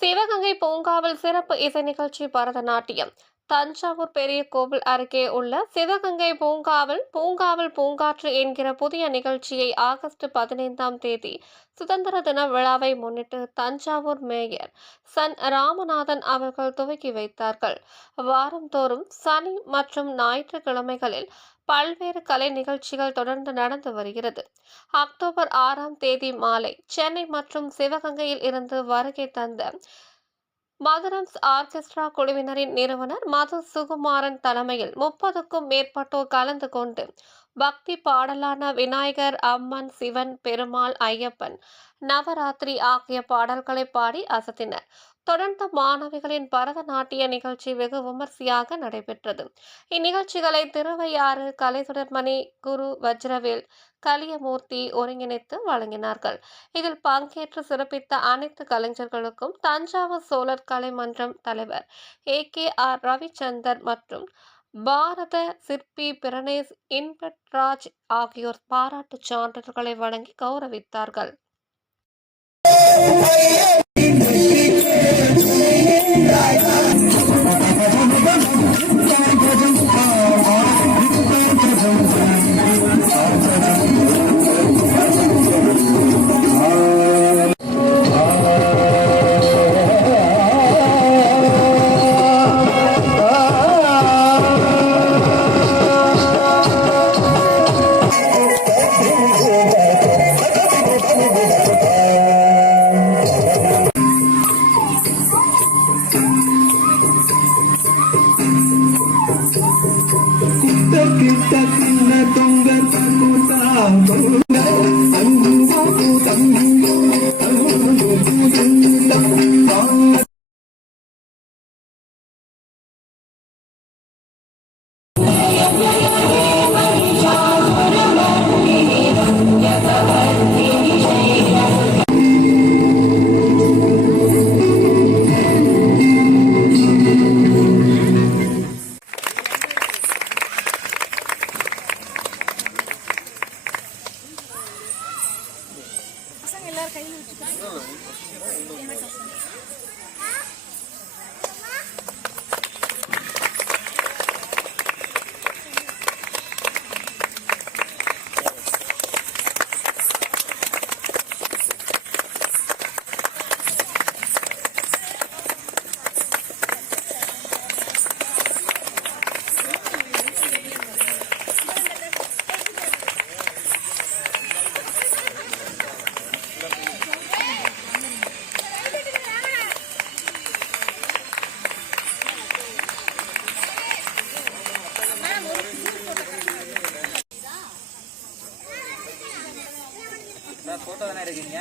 சிவகங்கை பூங்காவில் சிறப்பு இசை நிகழ்ச்சி பரதநாட்டியம். தஞ்சாவூர் பெரிய கோவில் அருகே உள்ள சிவகங்கை பூங்காவில் பூங்காவில் பூங்காற்று என்கிற புதிய நிகழ்ச்சியை ஆகஸ்ட் பதினைந்தாம் தேதி சுதந்திர தின விழாவை முன்னிட்டு தஞ்சாவூர் மேயர் சன் ராமநாதன் அவர்கள் துவக்கி வைத்தார்கள். வாரந்தோறும் சனி மற்றும் ஞாயிற்றுக்கிழமைகளில் பல்வேறு கலை நிகழ்ச்சிகள் தொடர்ந்து நடந்து வருகிறது. அக்டோபர் ஆறாம் தேதி மாலை சென்னை மற்றும் சிவகங்கையில் இருந்து வருகை தந்த மதுரம்ஸ் ஆர்கெஸ்ட்ரா குழுவினரின் நிறுவனர் மது சுகுமாரன் தலைமையில் முப்பதுக்கும் மேற்பட்டோர் கலந்து கொண்டு பக்தி பாடலான விநாயகர் அம்மன் சிவன் பெருமாள் ஐயப்பன் நவராத்திரி ஆகிய பாடல்களை பாடி அசத்தினர். தொடர்ந்து மாணவிகளின் பரதநாட்டிய நிகழ்ச்சி வெகு விமர்சையாக நடைபெற்றது. இந்நிகழ்ச்சிகளை திருவையாறு கலைசுடர்மணி குரு வஜ்ரவேல் கலியமூர்த்தி ஒருங்கிணைத்து வழங்கினார்கள். இதில் பங்கேற்று சிறப்பித்த அனைத்து கலைஞர்களுக்கும் தஞ்சாவூர் சோழர் கலை மன்றம் தலைவர் ஏ. கே. ஆர். ரவிச்சந்தர் மற்றும் பாரத சிற்பி பிரணேஷ் இன்பட்ராஜ் ஆகியோர் பாராட்டுச் சான்றிதழ்களை வழங்கி கௌரவித்தார்கள். தகுதா caindo. Não. போட்டோ தானே எடுக்கிறீங்க?